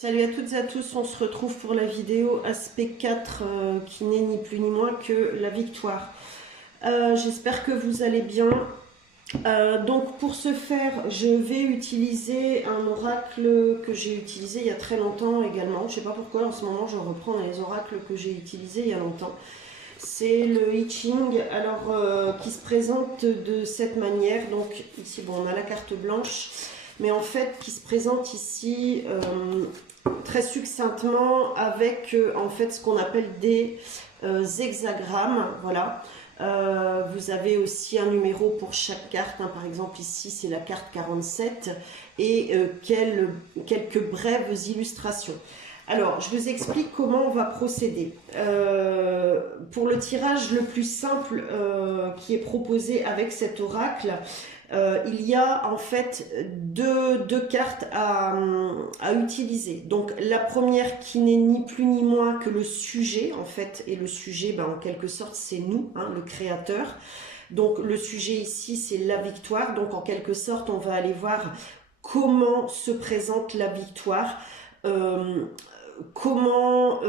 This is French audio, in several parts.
Salut à toutes et à tous, on se retrouve pour la vidéo aspect 4 qui n'est ni plus ni moins que la victoire. J'espère que vous allez bien. Donc pour ce faire, je vais utiliser un oracle que j'ai utilisé il y a très longtemps également. Je ne sais pas pourquoi en ce moment je reprends les oracles que j'ai utilisés il y a longtemps. C'est le I Ching, alors qui se présente de cette manière. Donc ici, bon, on a la carte blanche, mais en fait qui se présente ici très succinctement avec en fait ce qu'on appelle des hexagrammes. Voilà. Vous avez aussi un numéro pour chaque carte, hein. Par exemple ici c'est la carte 47 et quelques brèves illustrations. Alors, je vous explique comment on va procéder. Pour le tirage le plus simple qui est proposé avec cet oracle, il y a en fait deux cartes à utiliser. Donc, la première qui n'est ni plus ni moins que le sujet, en fait, et le sujet, ben, en quelque sorte, c'est nous, hein, le créateur. Donc, le sujet ici, c'est la victoire. Donc, en quelque sorte, on va aller voir comment se présente la victoire. Comment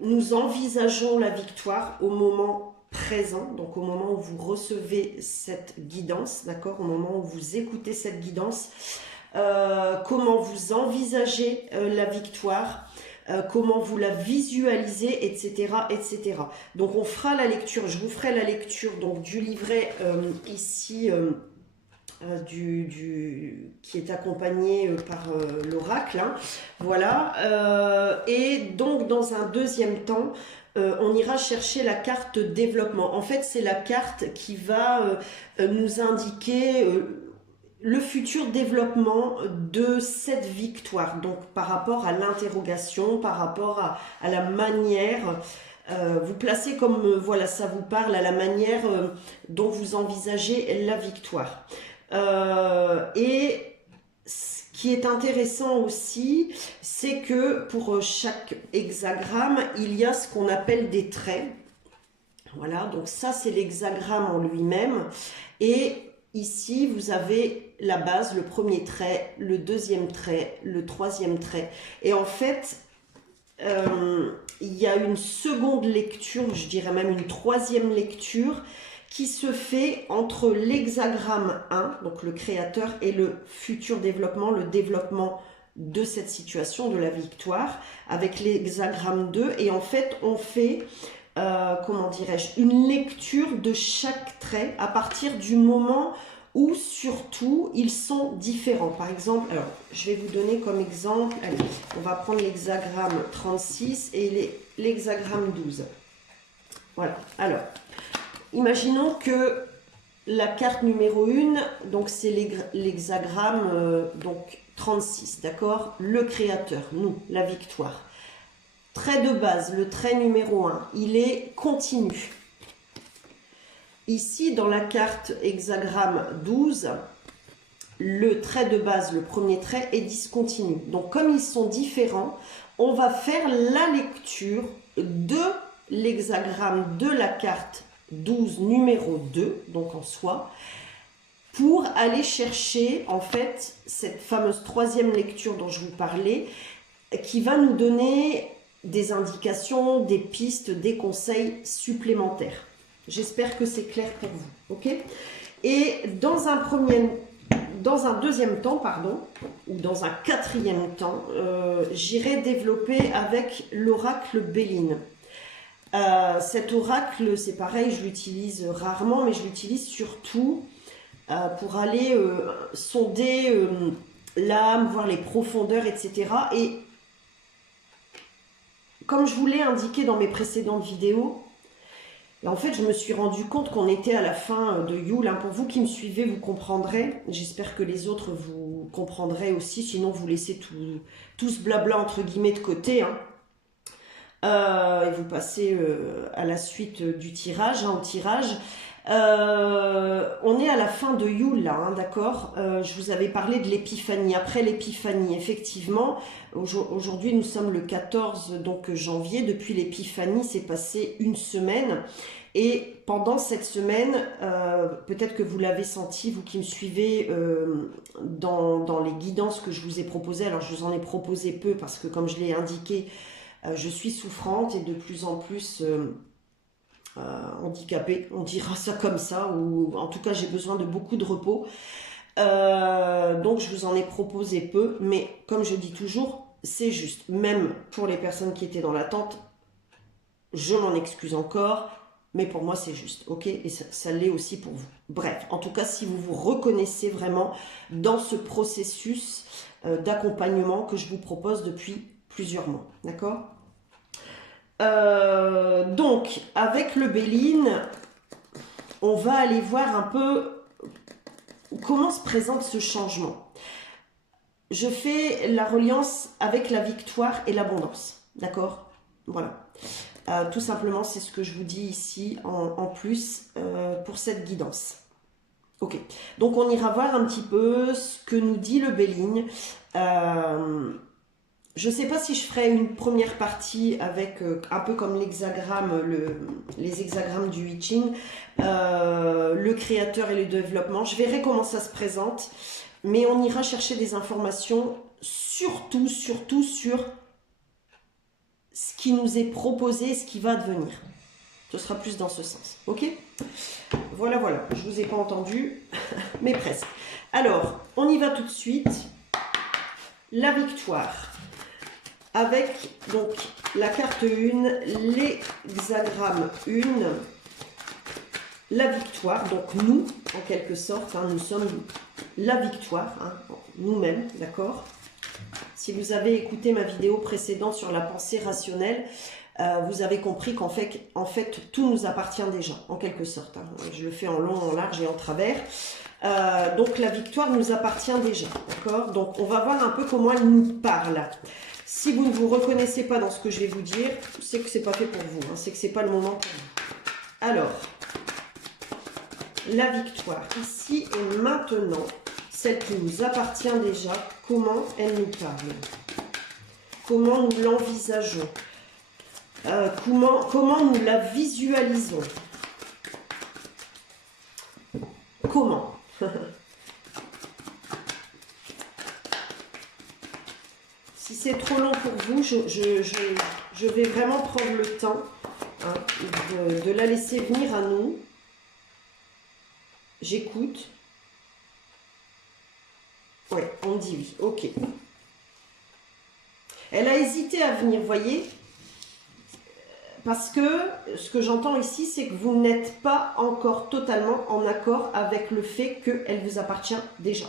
nous envisageons la victoire au moment présent, donc au moment où vous recevez cette guidance, d'accord, au moment où vous écoutez cette guidance, comment vous envisagez la victoire, comment vous la visualisez, etc., etc. Donc on fera la lecture, je vous ferai la lecture donc du livret ici qui est accompagné par l'oracle, hein. Voilà, et donc dans un deuxième temps on ira chercher la carte développement. En fait c'est la carte qui va nous indiquer le futur développement de cette victoire, donc par rapport à l'interrogation, par rapport à la manière, vous placez comme, voilà, ça vous parle, à la manière dont vous envisagez la victoire. Et ce qui est intéressant aussi, c'est que pour chaque hexagramme, il y a ce qu'on appelle des traits. Voilà, donc ça c'est l'hexagramme en lui-même. Et ici, vous avez la base, le premier trait, le deuxième trait, le troisième trait. Et en fait, il y a une seconde lecture, je dirais même une troisième lecture, qui se fait entre l'hexagramme 1, donc le créateur, et le futur développement, le développement de cette situation, de la victoire, avec l'hexagramme 2. Et en fait, on fait, comment dirais-je, une lecture de chaque trait à partir du moment où, surtout, ils sont différents. Par exemple, alors, je vais vous donner comme exemple, allez, on va prendre l'hexagramme 36 et l'hexagramme 12. Voilà, alors... Imaginons que la carte numéro 1, donc c'est l'hexagramme donc 36, d'accord? Le créateur, nous, la victoire. Trait de base, le trait numéro 1, il est continu. Ici, dans la carte hexagramme 12, le trait de base, le premier trait, est discontinu. Donc, comme ils sont différents, on va faire la lecture de l'hexagramme de la carte 12 numéro 2, donc en soi, pour aller chercher en fait cette fameuse troisième lecture dont je vous parlais, qui va nous donner des indications, des pistes, des conseils supplémentaires. J'espère que c'est clair pour vous, ok? Et dans un deuxième temps, pardon, ou dans un quatrième temps, j'irai développer avec l'oracle Béline. Cet oracle, c'est pareil, je l'utilise rarement, mais je l'utilise surtout pour aller sonder l'âme, voir les profondeurs, etc. Et comme je vous l'ai indiqué dans mes précédentes vidéos, en fait, je me suis rendu compte qu'on était à la fin de Yule. Pour vous qui me suivez, vous comprendrez. J'espère que les autres vous comprendrez aussi, sinon vous laissez tout ce blabla entre guillemets de côté, hein. Et vous passez à la suite du tirage, hein, au tirage. On est à la fin de Yule là, hein, d'accord. Je vous avais parlé de l'épiphanie. Après l'épiphanie, effectivement, aujourd'hui nous sommes le 14 donc, janvier. Depuis l'épiphanie, c'est passé une semaine. Et pendant cette semaine, peut-être que vous l'avez senti, vous qui me suivez dans les guidances que je vous ai proposées. Alors je vous en ai proposé peu parce que comme je l'ai indiqué, je suis souffrante et de plus en plus... handicapée, on dira ça comme ça, ou en tout cas j'ai besoin de beaucoup de repos. Donc je vous en ai proposé peu, mais comme je dis toujours, c'est juste. Même pour les personnes qui étaient dans l'attente, je m'en excuse encore, mais pour moi c'est juste, ok? Et ça l'est aussi pour vous. Bref, en tout cas, si vous vous reconnaissez vraiment dans ce processus d'accompagnement que je vous propose depuis plusieurs mois, d'accord? Donc, avec le Béline, on va aller voir un peu comment se présente ce changement. Je fais la reliance avec la victoire et l'abondance, d'accord? Voilà. Tout simplement, c'est ce que je vous dis ici en plus pour cette guidance. Ok, donc on ira voir un petit peu ce que nous dit le Béline. Je ne sais pas si je ferai une première partie avec un peu comme l'hexagramme, les hexagrammes du I Ching, le créateur et le développement. Je verrai comment ça se présente, mais on ira chercher des informations surtout sur ce qui nous est proposé et ce qui va advenir. Ce sera plus dans ce sens, ok? Voilà, voilà, je ne vous ai pas entendu, mais presque. Alors, on y va tout de suite. La victoire. Avec donc la carte 1, l'hexagramme 1, la victoire, donc nous, en quelque sorte, hein, nous sommes la victoire, hein, nous-mêmes, d'accord? Si vous avez écouté ma vidéo précédente sur la pensée rationnelle, vous avez compris qu'en fait, tout nous appartient déjà, en quelque sorte. Hein. Je le fais en long, en large et en travers. Donc la victoire nous appartient déjà, d'accord? Donc on va voir un peu comment elle nous parle. Si vous ne vous reconnaissez pas dans ce que je vais vous dire, c'est que c'est pas fait pour vous, hein, c'est que c'est pas le moment pour vous. Alors, la victoire, ici et maintenant, celle qui nous appartient déjà, comment elle nous parle? Comment nous l'envisageons? Comment nous la visualisons? Comment? Si c'est trop long pour vous, je vais vraiment prendre le temps hein, de la laisser venir à nous. J'écoute. Oui, on dit oui. Ok. Elle a hésité à venir, voyez, parce que ce que j'entends ici, c'est que vous n'êtes pas encore totalement en accord avec le fait qu'elle vous appartient déjà.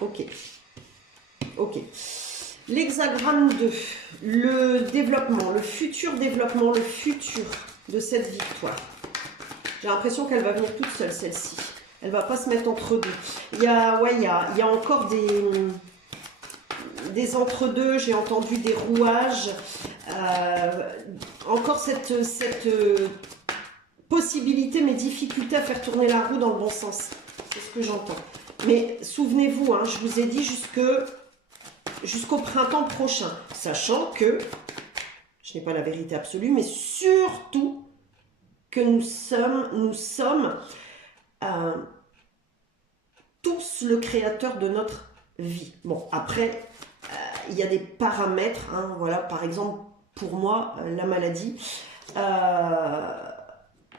Ok. Ok. L'hexagramme 2, le développement, le futur développement, le futur de cette victoire. J'ai l'impression qu'elle va venir toute seule, celle-ci. Elle ne va pas se mettre entre deux. Il y a encore des entre-deux, j'ai entendu des rouages. Encore cette possibilité, mais difficulté à faire tourner la roue dans le bon sens. C'est ce que j'entends. Mais souvenez-vous, hein, je vous ai dit jusqu'au printemps prochain, sachant que, je n'ai pas la vérité absolue, mais surtout que nous sommes tous le créateur de notre vie. Bon, après, il y a des paramètres, hein, voilà, par exemple, pour moi, la maladie,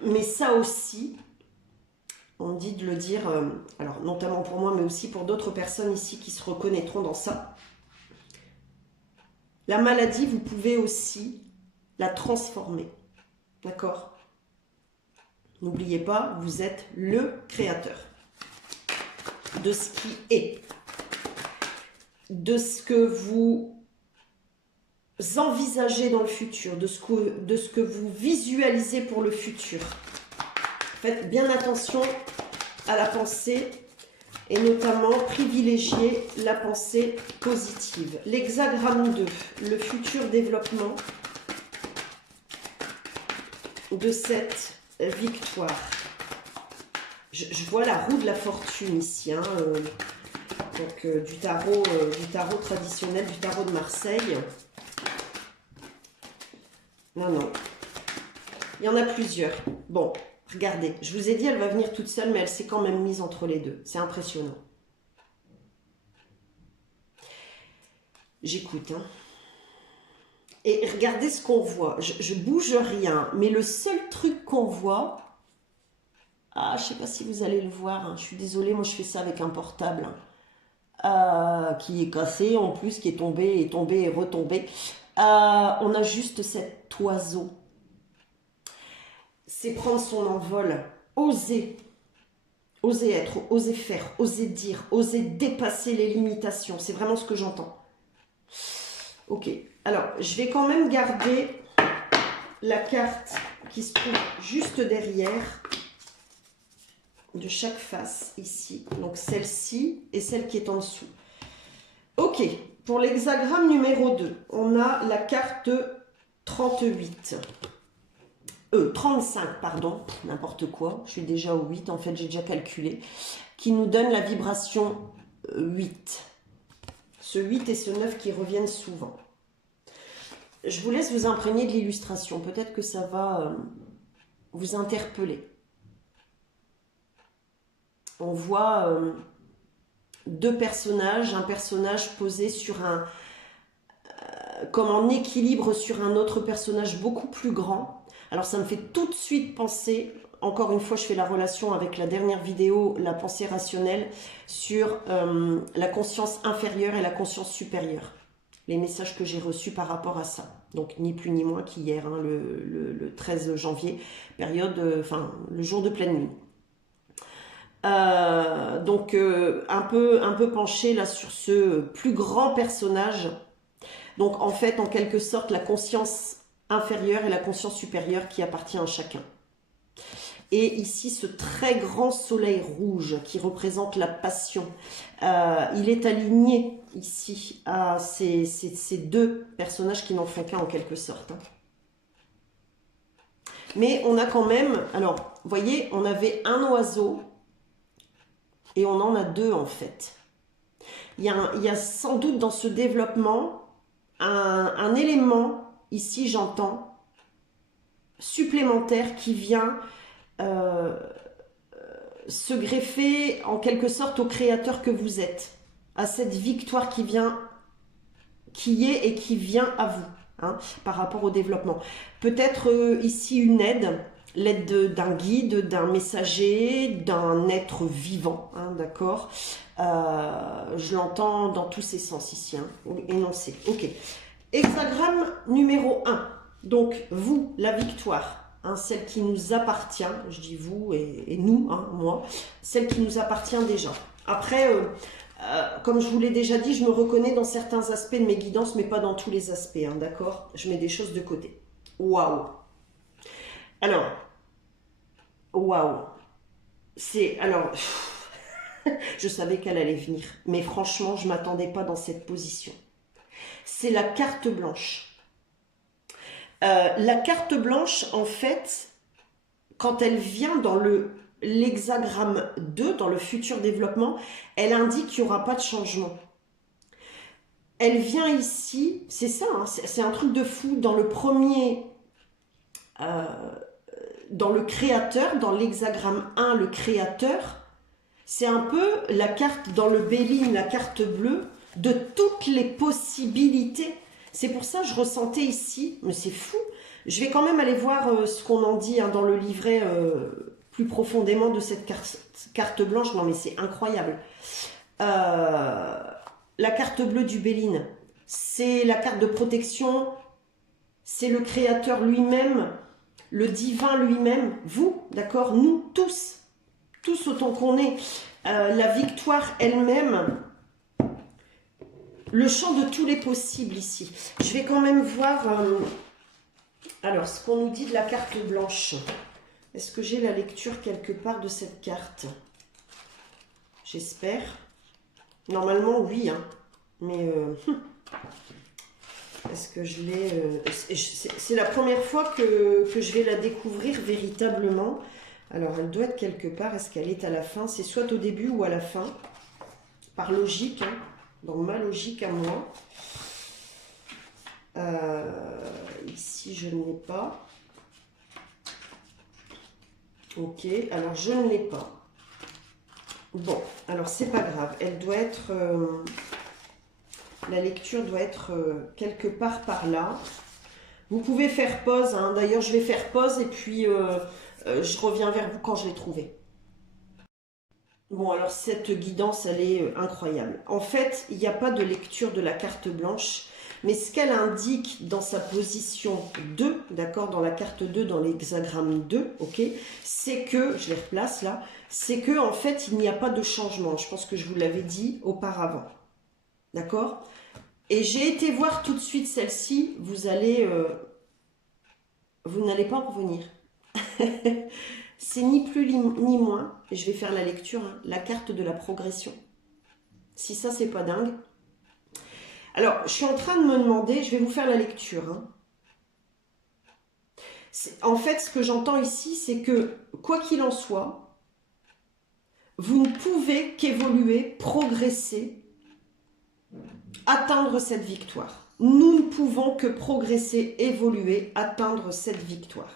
mais ça aussi, on dit de le dire, alors notamment pour moi, mais aussi pour d'autres personnes ici qui se reconnaîtront dans ça. La maladie, vous pouvez aussi la transformer. D'accord? N'oubliez pas, vous êtes le créateur de ce qui est, de ce que vous envisagez dans le futur, de ce que vous visualisez pour le futur. Faites bien attention à la pensée et notamment privilégier la pensée positive. L'hexagramme 2, le futur développement de cette victoire. Je vois la roue de la fortune ici, hein, donc du tarot traditionnel, du tarot de Marseille. Non, non. Il y en a plusieurs. Bon, regardez, je vous ai dit, elle va venir toute seule, mais elle s'est quand même mise entre les deux. C'est impressionnant. J'écoute, hein. Et regardez ce qu'on voit. Je bouge rien, mais le seul truc qu'on voit... Ah, je sais pas si vous allez le voir, hein. Je suis désolée, moi je fais ça avec un portable. Qui est cassé en plus, qui est tombé et retombé. On a juste cet oiseau. C'est prendre son envol. Oser. Oser être, oser faire, oser dire, oser dépasser les limitations. C'est vraiment ce que j'entends. Ok, alors je vais quand même garder la carte qui se trouve juste derrière de chaque face ici. Donc celle-ci et celle qui est en dessous. Ok, pour l'hexagramme numéro 2, on a la carte 38. 35, pardon, n'importe quoi. Je suis déjà au 8, en fait j'ai déjà calculé. Qui nous donne la vibration 8. Ce 8 et ce 9 qui reviennent souvent. Je vous laisse vous imprégner de l'illustration. Peut-être que ça va vous interpeller. On voit deux personnages. Un personnage posé sur un... comme en équilibre sur un autre personnage beaucoup plus grand. Alors ça me fait tout de suite penser... Encore une fois, je fais la relation avec la dernière vidéo, la pensée rationnelle, sur la conscience inférieure et la conscience supérieure. Les messages que j'ai reçus par rapport à ça. Donc, ni plus ni moins qu'hier, hein, le 13 janvier, période, enfin, le jour de pleine lune. Donc, un peu penché là sur ce plus grand personnage. Donc, en fait, en quelque sorte, la conscience inférieure et la conscience supérieure qui appartient à chacun. Et ici, ce très grand soleil rouge qui représente la passion. Il est aligné ici à ces deux personnages qui n'en font qu'un en quelque sorte. Mais on a quand même... Alors, vous voyez, on avait un oiseau et on en a deux en fait. Il y a sans doute dans ce développement un élément, ici j'entends, supplémentaire qui vient... se greffer en quelque sorte au créateur que vous êtes, à cette victoire qui vient, qui est et qui vient à vous, hein, par rapport au développement. Peut-être ici une aide, l'aide d'un guide, d'un messager, d'un être vivant, hein, d'accord. Je l'entends dans tous ces sens ici, hein, énoncé. Ok. Hexagramme numéro 1. Donc, vous, la victoire. Hein, celle qui nous appartient, je dis vous et nous, hein, moi, celle qui nous appartient déjà. Après, comme je vous l'ai déjà dit, je me reconnais dans certains aspects de mes guidances, mais pas dans tous les aspects, hein, d'accord? Je mets des choses de côté. Waouh! Alors, waouh! C'est, alors, je savais qu'elle allait venir, mais franchement, je ne m'attendais pas dans cette position. C'est la carte blanche. La carte blanche, en fait, quand elle vient dans l'hexagramme 2, dans le futur développement, elle indique qu'il n'y aura pas de changement. Elle vient ici, c'est ça, hein, c'est un truc de fou, dans le premier, dans le créateur, dans l'hexagramme 1, le créateur, c'est un peu la carte dans le Béline, la carte bleue, de toutes les possibilités. C'est pour ça que je ressentais ici, mais c'est fou. Je vais quand même aller voir ce qu'on en dit, hein, dans le livret plus profondément de cette carte blanche. Non mais c'est incroyable. La carte bleue du Béline, c'est la carte de protection, c'est le créateur lui-même, le divin lui-même, vous, d'accord, nous tous autant qu'on est, la victoire elle-même, le champ de tous les possibles ici. Je vais quand même voir alors ce qu'on nous dit de la carte blanche. Est-ce que j'ai la lecture quelque part de cette carte? J'espère. Normalement oui, hein. Mais est-ce que je l'ai c'est la première fois que je vais la découvrir véritablement. Alors, elle doit être quelque part. Est-ce qu'elle est à la fin? C'est soit au début ou à la fin. Par logique, hein, dans ma logique à moi. Ici, je ne l'ai pas. Ok, alors je ne l'ai pas. Bon, alors c'est pas grave. Elle doit être... la lecture doit être quelque part par là. Vous pouvez faire pause. Hein. D'ailleurs, je vais faire pause et puis je reviens vers vous quand je l'ai trouvée. Bon, alors cette guidance, elle est incroyable. En fait, il n'y a pas de lecture de la carte blanche, mais ce qu'elle indique dans sa position 2, d'accord, dans la carte 2, dans l'hexagramme 2, ok, c'est que, je les replace là, c'est que en fait, il n'y a pas de changement. Je pense que je vous l'avais dit auparavant, d'accord? Et j'ai été voir tout de suite celle-ci, vous n'allez pas en revenir. C'est ni plus ni moins, et je vais faire la lecture, hein, la carte de la progression. Si ça, c'est pas dingue. Alors, je suis en train de me demander, je vais vous faire la lecture. Hein. En fait, ce que j'entends ici, c'est que, quoi qu'il en soit, vous ne pouvez qu'évoluer, progresser, atteindre cette victoire. Nous ne pouvons que progresser, évoluer, atteindre cette victoire.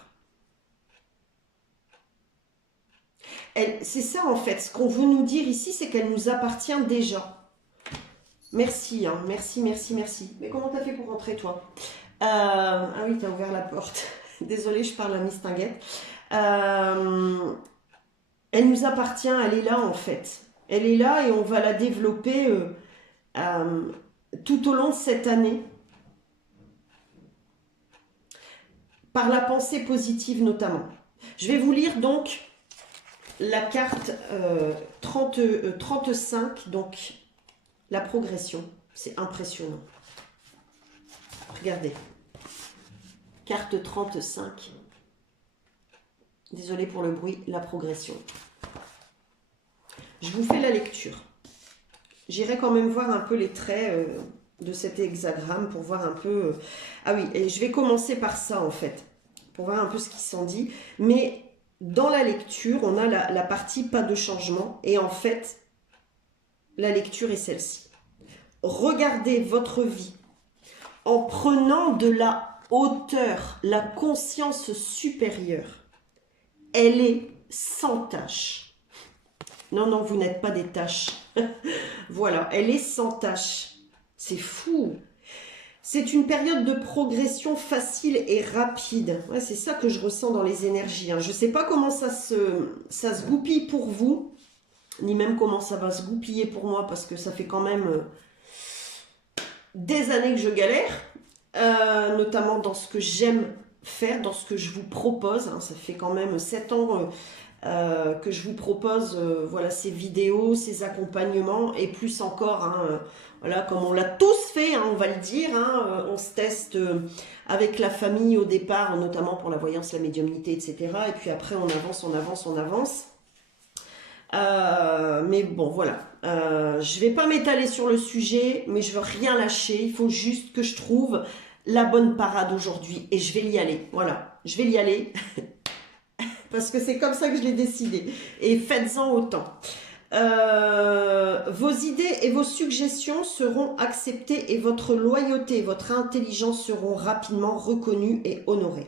C'est ça en fait, ce qu'on veut nous dire ici, c'est qu'elle nous appartient déjà. Merci, hein, merci, merci, merci. Mais comment t'as fait pour rentrer toi? Ah oui, t'as ouvert la porte. Désolée, je parle à Miss Tinguette. Elle nous appartient, elle est là en fait. Elle est là et on va la développer tout au long de cette année. Par la pensée positive notamment. Je vais vous lire donc la carte 35, donc la progression. C'est impressionnant. Regardez. Carte 35. Désolée pour le bruit, la progression. Je vous fais la lecture. J'irai quand même voir un peu les traits de cet hexagramme pour voir un peu... Ah oui, et je vais commencer par ça en fait, pour voir un peu ce qui s'en dit. Mais dans la lecture, on a la partie pas de changement. Et en fait, la lecture est celle-ci. Regardez votre vie en prenant de la hauteur, la conscience supérieure. Elle est sans tache. Non, non, vous n'êtes pas des taches. Voilà, elle est sans tache. C'est fou. C'est une période de progression facile et rapide. Ouais, c'est ça que je ressens dans les énergies. Hein. Je ne sais pas comment ça se goupille pour vous, ni même comment ça va se goupiller pour moi, parce que ça fait quand même des années que je galère, notamment dans ce que j'aime faire, dans ce que je vous propose. Hein. Ça fait quand même 7 ans que je vous propose voilà, ces vidéos, ces accompagnements, et plus encore... Hein, voilà, comme on l'a tous fait, hein, on va le dire, hein, on se teste avec la famille au départ, notamment pour la voyance, la médiumnité, etc. Et puis après, on avance, on avance, on avance. Mais bon, voilà. Je vais pas m'étaler sur le sujet, mais je veux rien lâcher. Il faut juste que je trouve la bonne parade aujourd'hui. Et je vais y aller. Voilà, je vais y aller. Parce que c'est comme ça que je l'ai décidé. Et faites-en autant. Vos idées et vos suggestions seront acceptées et votre loyauté et votre intelligence seront rapidement reconnues et honorées.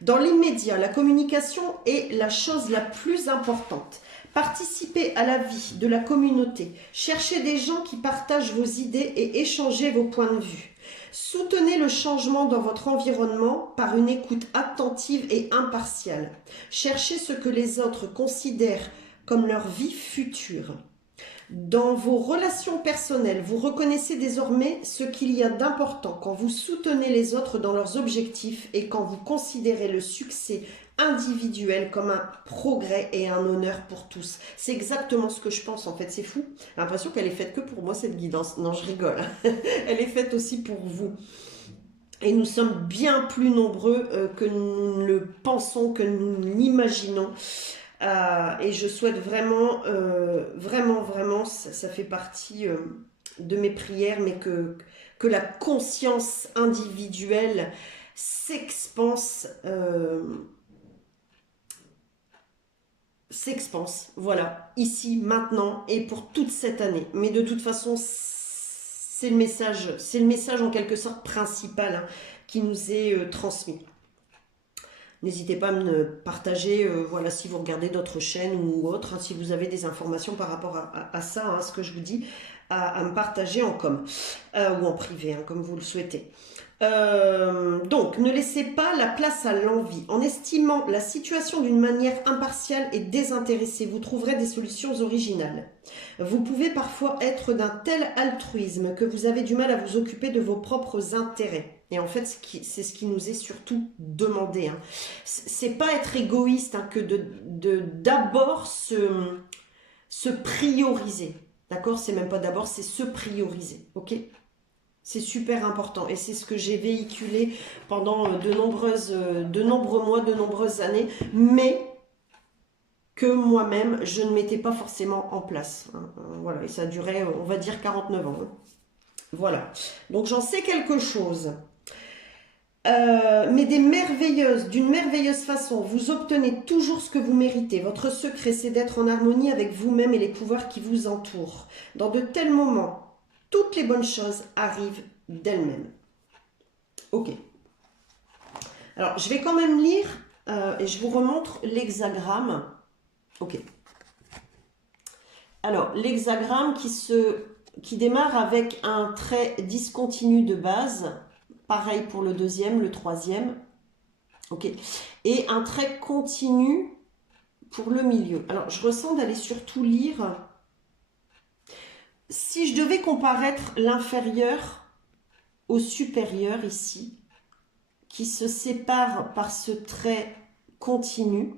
Dans l'immédiat, la communication est la chose la plus importante. Participez à la vie de la communauté. Cherchez des gens qui partagent vos idées et échangez vos points de vue. Soutenez le changement dans votre environnement par une écoute attentive et impartiale. Cherchez ce que les autres considèrent comme leur vie future. Dans vos relations personnelles, vous reconnaissez désormais ce qu'il y a d'important quand vous soutenez les autres dans leurs objectifs et quand vous considérez le succès individuel comme un progrès et un honneur pour tous. C'est exactement ce que je pense en fait, c'est fou. J'ai l'impression qu'elle est faite que pour moi cette guidance. Non, je rigole. Elle est faite aussi pour vous. Et nous sommes bien plus nombreux que nous ne le pensons, que nous l'imaginons. Et je souhaite vraiment, vraiment, ça fait partie de mes prières, mais que la conscience individuelle s'expanse s'expanse, voilà, ici, maintenant et pour toute cette année. Mais de toute façon, c'est le message en quelque sorte principal hein, qui nous est transmis. N'hésitez pas à me partager, voilà, si vous regardez d'autres chaînes ou autres, hein, si vous avez des informations par rapport à ça, hein, ce que je vous dis, à me partager en com ou en privé, hein, comme vous le souhaitez. Donc, ne laissez pas la place à l'envie. En estimant la situation d'une manière impartiale et désintéressée, vous trouverez des solutions originales. Vous pouvez parfois être d'un tel altruisme que vous avez du mal à vous occuper de vos propres intérêts. Et en fait, c'est ce qui nous est surtout demandé. Hein. C'est pas être égoïste hein, que d'abord se prioriser. D'accord? C'est même pas d'abord, c'est se prioriser. Ok? C'est super important et c'est ce que j'ai véhiculé pendant de nombreux mois, de nombreuses années, mais que moi-même, je ne mettais pas forcément en place. Hein. Voilà, et ça durait, on va dire, 49 ans. Hein. Voilà, donc j'en sais quelque chose. Mais d'une merveilleuse façon, vous obtenez toujours ce que vous méritez. Votre secret, c'est d'être en harmonie avec vous-même et les pouvoirs qui vous entourent. Dans de tels moments, toutes les bonnes choses arrivent d'elles-mêmes. Ok. Alors, je vais quand même lire et je vous remontre l'hexagramme. Ok. Alors, l'hexagramme qui démarre avec un trait discontinu de base. Pareil pour le deuxième, le troisième. Ok. Et un trait continu pour le milieu. Alors, je ressens d'aller surtout lire. Si je devais comparaître l'inférieur au supérieur ici, qui se sépare par ce trait continu,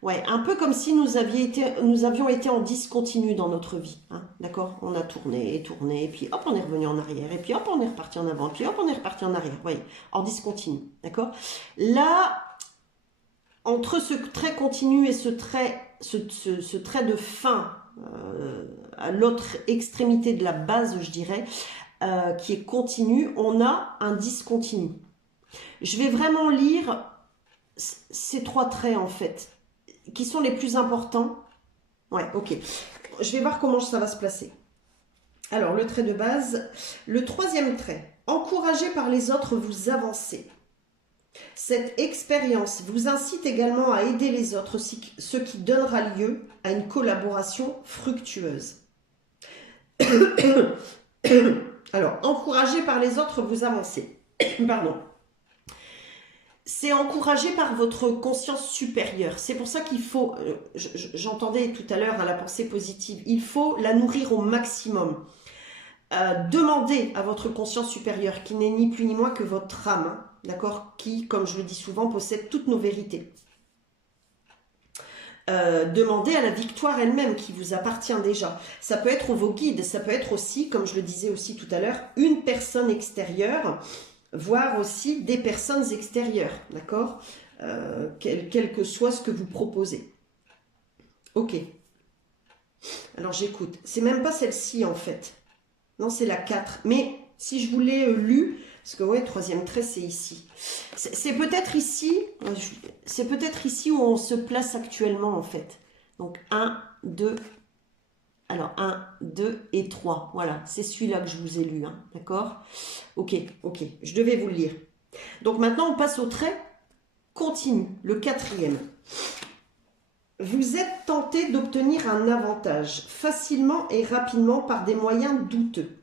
ouais, un peu comme si nous avions été en discontinu dans notre vie, hein, d'accord? On a tourné et tourné, et puis hop, on est revenu en arrière, et puis hop, on est reparti en avant, et puis hop, on est reparti en arrière, vous voyez, en discontinu, d'accord? Là, entre ce trait continu et ce trait de fin, à l'autre extrémité de la base, je dirais, qui est continu, on a un discontinu. Je vais vraiment lire ces trois traits, en fait, qui sont les plus importants. Ouais, ok. Je vais voir comment ça va se placer. Alors, le trait de base. Le troisième trait. Encouragé par les autres, vous avancez. Cette expérience vous incite également à aider les autres, ce qui donnera lieu à une collaboration fructueuse. Alors, encouragé par les autres, vous avancez. Pardon. C'est encouragé par votre conscience supérieure. C'est pour ça qu'il faut, j'entendais tout à l'heure à la pensée positive, il faut la nourrir au maximum. Demandez à votre conscience supérieure, qui n'est ni plus ni moins que votre âme, hein, d'accord, qui, comme je le dis souvent, possède toutes nos vérités. Demandez à la victoire elle-même qui vous appartient déjà. Ça peut être vos guides, ça peut être aussi, comme je le disais aussi tout à l'heure, une personne extérieure, voire aussi des personnes extérieures, d'accord, quel que soit ce que vous proposez. Ok. Alors j'écoute. C'est même pas celle-ci en fait. Non, c'est la 4. Mais si je vous l'ai lu, parce que ouais, troisième trait, c'est ici. C'est peut-être ici où on se place actuellement en fait. Donc 1, 2, alors 1, 2 et 3. Voilà, c'est celui-là que je vous ai lu, hein, d'accord? Ok, ok, je devais vous le lire. Donc maintenant, on passe au trait continu, le quatrième. Vous êtes tenté d'obtenir un avantage facilement et rapidement par des moyens douteux.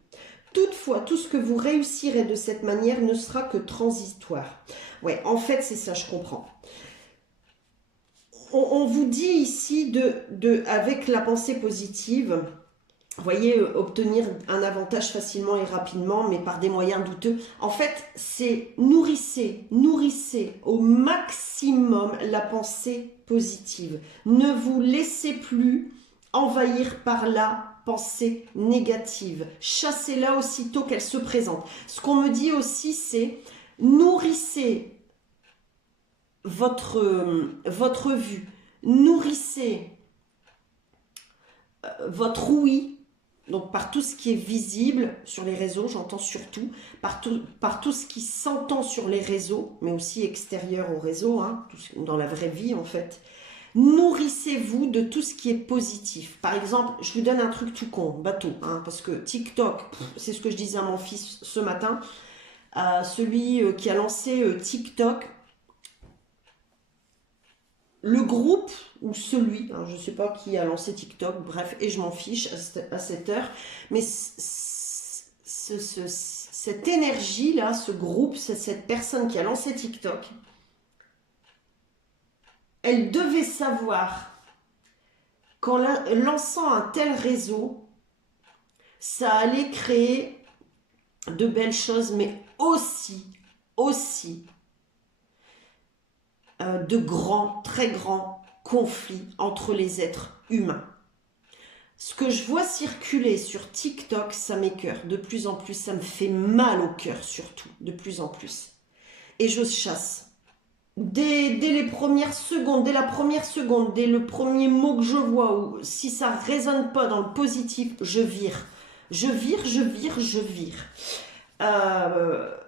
Toutefois, tout ce que vous réussirez de cette manière ne sera que transitoire. Ouais, en fait, c'est ça, je comprends. On vous dit ici, avec la pensée positive, vous voyez, obtenir un avantage facilement et rapidement, mais par des moyens douteux. En fait, c'est nourrissez au maximum la pensée positive. Ne vous laissez plus envahir par la pensée négative. Chassez-la aussitôt qu'elle se présente. Ce qu'on me dit aussi, c'est nourrissez votre vue, nourrissez votre ouïe Donc par tout ce qui est visible sur les réseaux, j'entends surtout, par tout ce qui s'entend sur les réseaux, mais aussi extérieur aux réseaux, hein, dans la vraie vie en fait. Nourrissez-vous de tout ce qui est positif. Par exemple, je vous donne un truc tout con, bateau, hein, parce que TikTok, c'est ce que je disais à mon fils ce matin, celui qui a lancé TikTok, le groupe ou celui, hein, je ne sais pas qui a lancé TikTok, bref, et je m'en fiche à cette heure, mais cette énergie-là, ce groupe, cette personne qui a lancé TikTok, elle devait savoir qu'en lançant un tel réseau, ça allait créer de belles choses, mais aussi de grands, très grands conflits entre les êtres humains. Ce que je vois circuler sur TikTok, ça m'écoeure de plus en plus, ça me fait mal au cœur surtout, de plus en plus. Et je chasse. Dès les premières secondes, dès la première seconde, dès le premier mot que je vois, ou si ça ne résonne pas dans le positif, je vire. Je vire.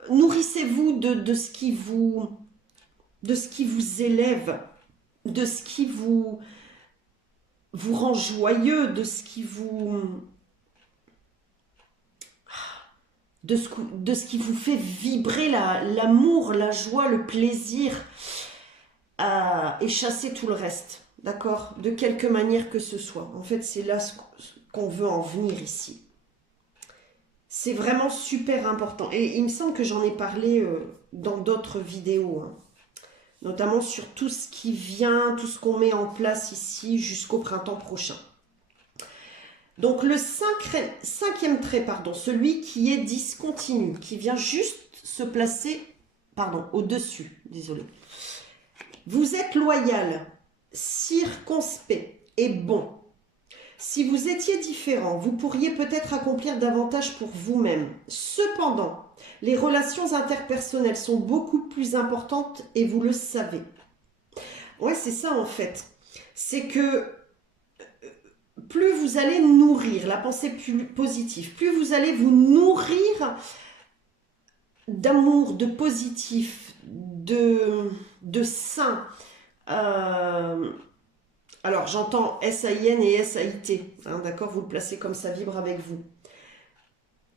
Nourrissez-vous de ce qui vous élève, de ce qui vous rend joyeux, de ce qui vous fait vibrer l'amour, la joie, le plaisir, et chasser tout le reste, d'accord? De quelque manière que ce soit. En fait, c'est là ce qu'on veut en venir ici. C'est vraiment super important. Et il me semble que j'en ai parlé dans d'autres vidéos, hein. Notamment sur tout ce qui vient, tout ce qu'on met en place ici jusqu'au printemps prochain. Donc le cinquième trait, celui qui est discontinu, qui vient juste se placer, au-dessus, désolé. Vous êtes loyal, circonspect et bon. Si vous étiez différent, vous pourriez peut-être accomplir davantage pour vous-même. Cependant, les relations interpersonnelles sont beaucoup plus importantes et vous le savez. Ouais, c'est ça en fait. C'est que plus vous allez nourrir la pensée plus positive, plus vous allez vous nourrir d'amour, de positif, de sain. Alors, j'entends S-A-I-N et S-A-I-T, hein, d'accord? Vous le placez comme ça vibre avec vous.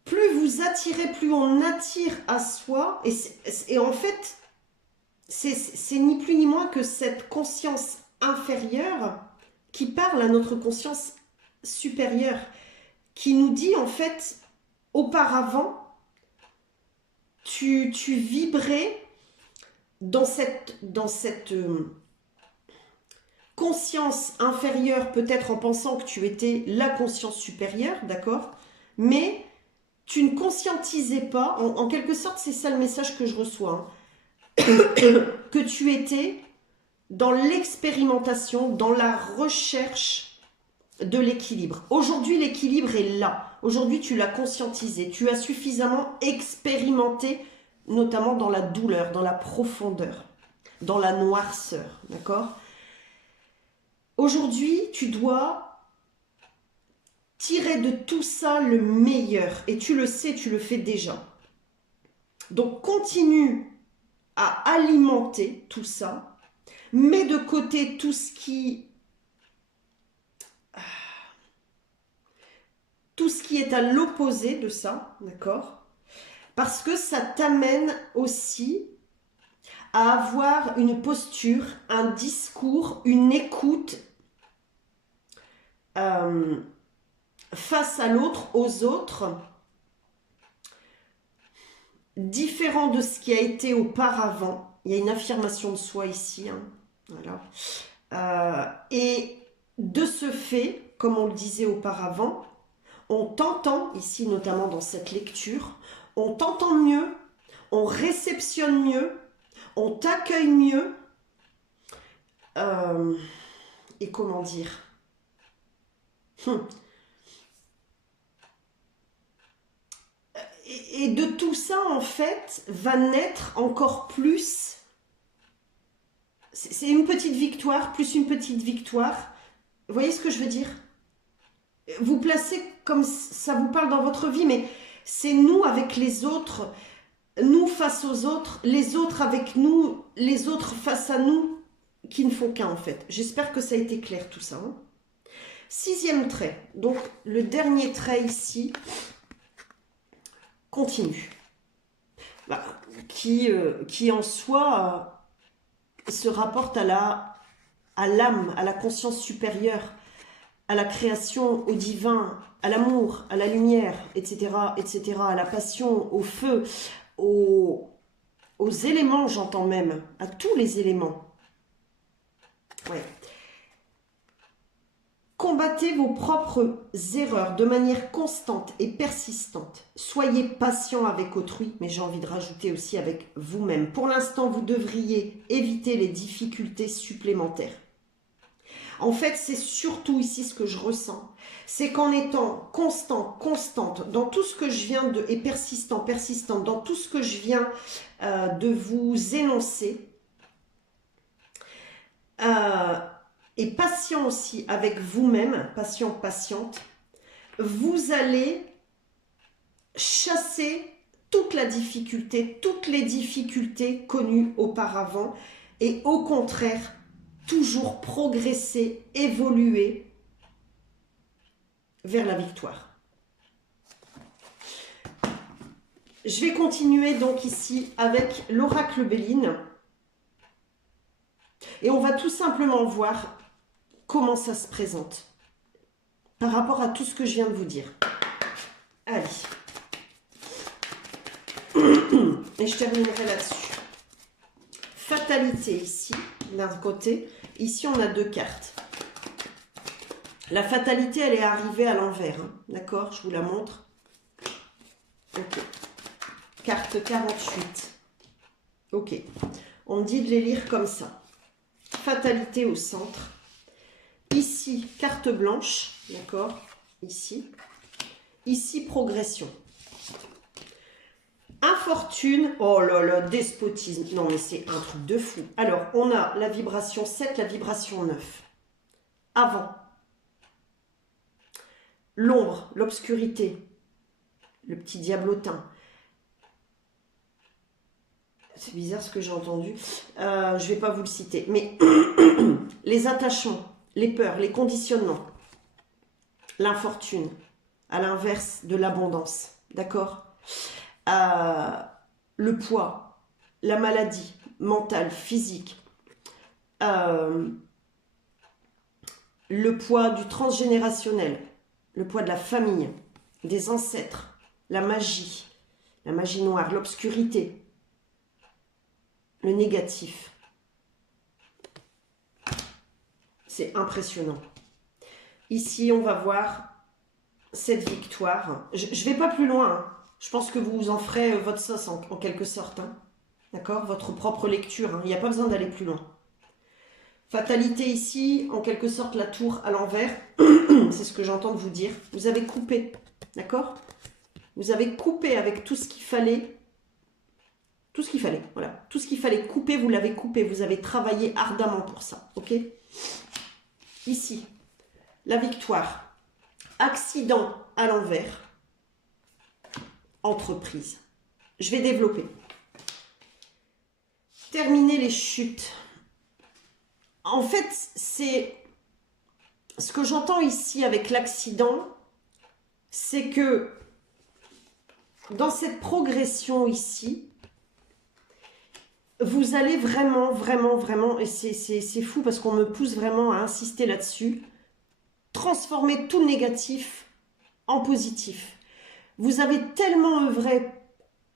Plus vous attirez, plus on attire à soi. Et en fait, c'est ni plus ni moins que cette conscience inférieure qui parle à notre conscience supérieure, qui nous dit en fait, auparavant, tu vibrais dans cette conscience inférieure, peut-être en pensant que tu étais la conscience supérieure, d'accord? Mais tu ne conscientisais pas, en quelque sorte, c'est ça le message que je reçois, hein, que tu étais dans l'expérimentation, dans la recherche de l'équilibre. Aujourd'hui, l'équilibre est là. Aujourd'hui, tu l'as conscientisé. Tu as suffisamment expérimenté, notamment dans la douleur, dans la profondeur, dans la noirceur, d'accord? Aujourd'hui, tu dois tirer de tout ça le meilleur. Et tu le sais, tu le fais déjà. Donc, continue à alimenter tout ça. Mets de côté tout ce qui est à l'opposé de ça, d'accord? Parce que ça t'amène aussi à avoir une posture, un discours, une écoute face à l'autre, aux autres, différent de ce qui a été auparavant. Il y a une affirmation de soi ici, hein, voilà. Et de ce fait, comme on le disait auparavant, on t'entend, ici notamment dans cette lecture, on t'entend mieux, on réceptionne mieux, on t'accueille mieux, et comment dire, et de tout ça, en fait, va naître encore plus, c'est une petite victoire, plus une petite victoire, vous voyez ce que je veux dire? Vous placez comme ça vous parle dans votre vie, mais c'est nous avec les autres, nous face aux autres, les autres avec nous, les autres face à nous, qui ne font qu'un en fait. J'espère que ça a été clair tout ça. Hein. 6e trait, donc le dernier trait ici, continue. Bah, qui en soi se rapporte à l'âme, à la conscience supérieure, à la création, au divin, à l'amour, à la lumière, etc., etc., à la passion, au feu, aux éléments, j'entends même, à tous les éléments. Ouais. Combattez vos propres erreurs de manière constante et persistante. Soyez patient avec autrui, mais j'ai envie de rajouter aussi avec vous-même. Pour l'instant, vous devriez éviter les difficultés supplémentaires. En fait, c'est surtout ici ce que je ressens. C'est qu'en étant constante dans tout ce que je viens de... et persistante dans tout ce que je viens de vous énoncer, et patient aussi avec vous-même, patiente, vous allez chasser toute la difficulté, toutes les difficultés connues auparavant et au contraire, toujours progresser, évoluer vers la victoire. Je vais continuer donc ici avec l'oracle Béline et on va tout simplement voir comment ça se présente par rapport à tout ce que je viens de vous dire. Allez. Et je terminerai là-dessus. Fatalité ici, d'un côté. Ici, on a 2 cartes. La fatalité, elle est arrivée à l'envers. Hein. D'accord? Je vous la montre. Ok. Carte 48. Ok. On me dit de les lire comme ça. Fatalité au centre. Ici, carte blanche, d'accord, ici. Ici, progression. Infortune, oh là là, despotisme. Non, mais c'est un truc de fou. Alors, on a la vibration 7, la vibration 9. Avant. L'ombre, l'obscurité. Le petit diablotin. C'est bizarre ce que j'ai entendu. Je ne vais pas vous le citer. Mais les attachements. Les peurs, les conditionnements, l'infortune, à l'inverse de l'abondance, d'accord? Le poids, la maladie mentale, physique, le poids du transgénérationnel, le poids de la famille, des ancêtres, la magie noire, l'obscurité, le négatif. C'est impressionnant. Ici, on va voir cette victoire. Je ne vais pas plus loin. Hein. Je pense que vous en ferez votre sauce en quelque sorte. Hein. D'accord? Votre propre lecture. Hein. Il n'y a pas besoin d'aller plus loin. Fatalité ici, en quelque sorte, la tour à l'envers. C'est ce que j'entends de vous dire. Vous avez coupé. D'accord? Vous avez coupé avec tout ce qu'il fallait. Tout ce qu'il fallait. Voilà. Tout ce qu'il fallait couper, vous l'avez coupé. Vous avez travaillé ardemment pour ça. Ok? Ici, la victoire, accident à l'envers, entreprise. Je vais développer. Terminer les chutes. En fait, c'est ce que j'entends ici avec l'accident, c'est que dans cette progression ici, vous allez vraiment, et c'est fou parce qu'on me pousse vraiment à insister là-dessus, transformer tout le négatif en positif. Vous avez tellement œuvré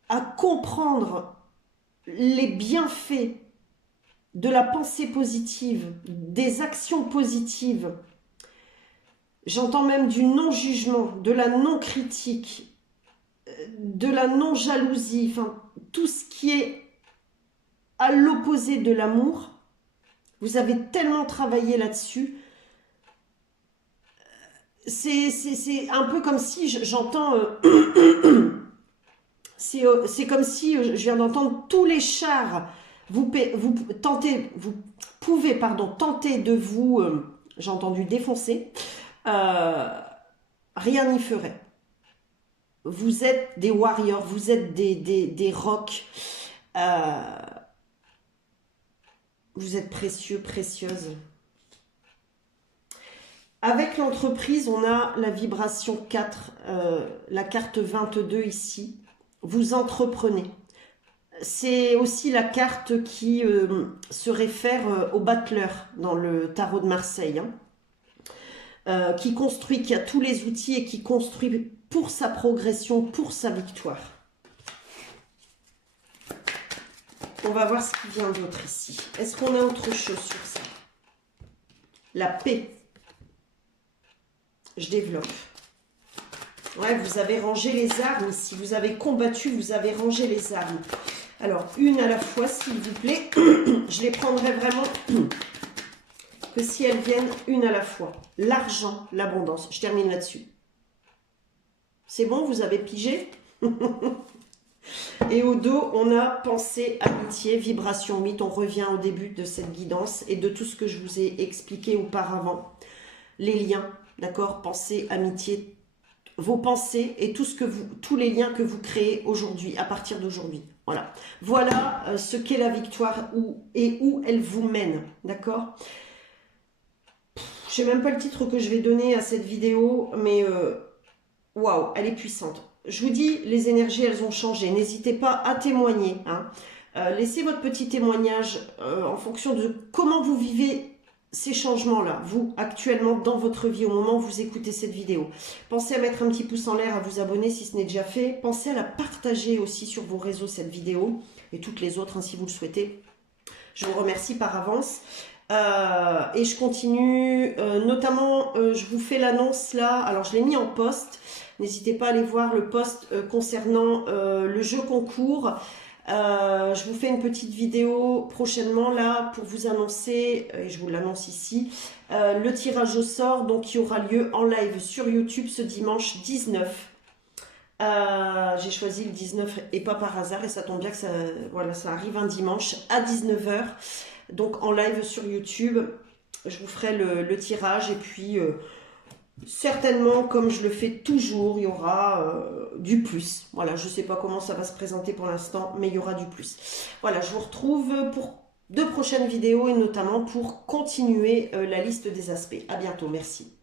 à comprendre les bienfaits de la pensée positive, des actions positives, j'entends même du non-jugement, de la non-critique, de la non-jalousie, enfin tout ce qui est à l'opposé de l'amour. Vous avez tellement travaillé là-dessus. C'est un peu comme si j'entends... c'est comme si je viens d'entendre tous les chars. Vous pouvez tenter de vous... j'ai entendu défoncer. rien n'y ferait. Vous êtes des warriors, vous êtes des rocs. Vous êtes précieux, précieuses. Avec l'entreprise, on a la vibration 4, la carte 22 ici. Vous entreprenez. C'est aussi la carte qui se réfère au battleur dans le tarot de Marseille. Hein, qui construit, qui a tous les outils et qui construit pour sa progression, pour sa victoire. On va voir ce qui vient d'autre ici. Est-ce qu'on a autre chose sur ça? La paix. Je développe. Ouais, vous avez rangé les armes ici. Vous avez combattu, vous avez rangé les armes. Alors, une à la fois, s'il vous plaît. Je les prendrai vraiment que si elles viennent une à la fois. L'argent, l'abondance. Je termine là-dessus. C'est bon, vous avez pigé? Et au dos, on a pensée, amitié, vibration, mythe. On revient au début de cette guidance et de tout ce que je vous ai expliqué auparavant. Les liens, d'accord? Pensée, amitié, vos pensées et tout tous les liens que vous créez aujourd'hui, à partir d'aujourd'hui. Voilà. Voilà ce qu'est la victoire et où elle vous mène, d'accord? Je ne sais même pas le titre que je vais donner à cette vidéo, mais waouh, elle est puissante. Je vous dis, les énergies, elles ont changé. N'hésitez pas à témoigner. Hein. Laissez votre petit témoignage en fonction de comment vous vivez ces changements-là, vous, actuellement, dans votre vie, au moment où vous écoutez cette vidéo. Pensez à mettre un petit pouce en l'air, à vous abonner si ce n'est déjà fait. Pensez à la partager aussi sur vos réseaux, cette vidéo, et toutes les autres, hein, si vous le souhaitez. Je vous remercie par avance. Et je continue, notamment, je vous fais l'annonce là, alors je l'ai mis en post. N'hésitez pas à aller voir le post concernant le jeu concours. Je vous fais une petite vidéo prochainement là pour vous annoncer, et je vous l'annonce ici, le tirage au sort donc, qui aura lieu en live sur YouTube ce dimanche 19. J'ai choisi le 19 et pas par hasard et ça tombe bien que ça, voilà, ça arrive un dimanche à 19 h. Donc en live sur YouTube, je vous ferai le tirage et puis... certainement, comme je le fais toujours, il y aura du plus. Voilà, je ne sais pas comment ça va se présenter pour l'instant, mais il y aura du plus. Voilà, je vous retrouve pour de prochaines vidéos et notamment pour continuer la liste des aspects. À bientôt, merci.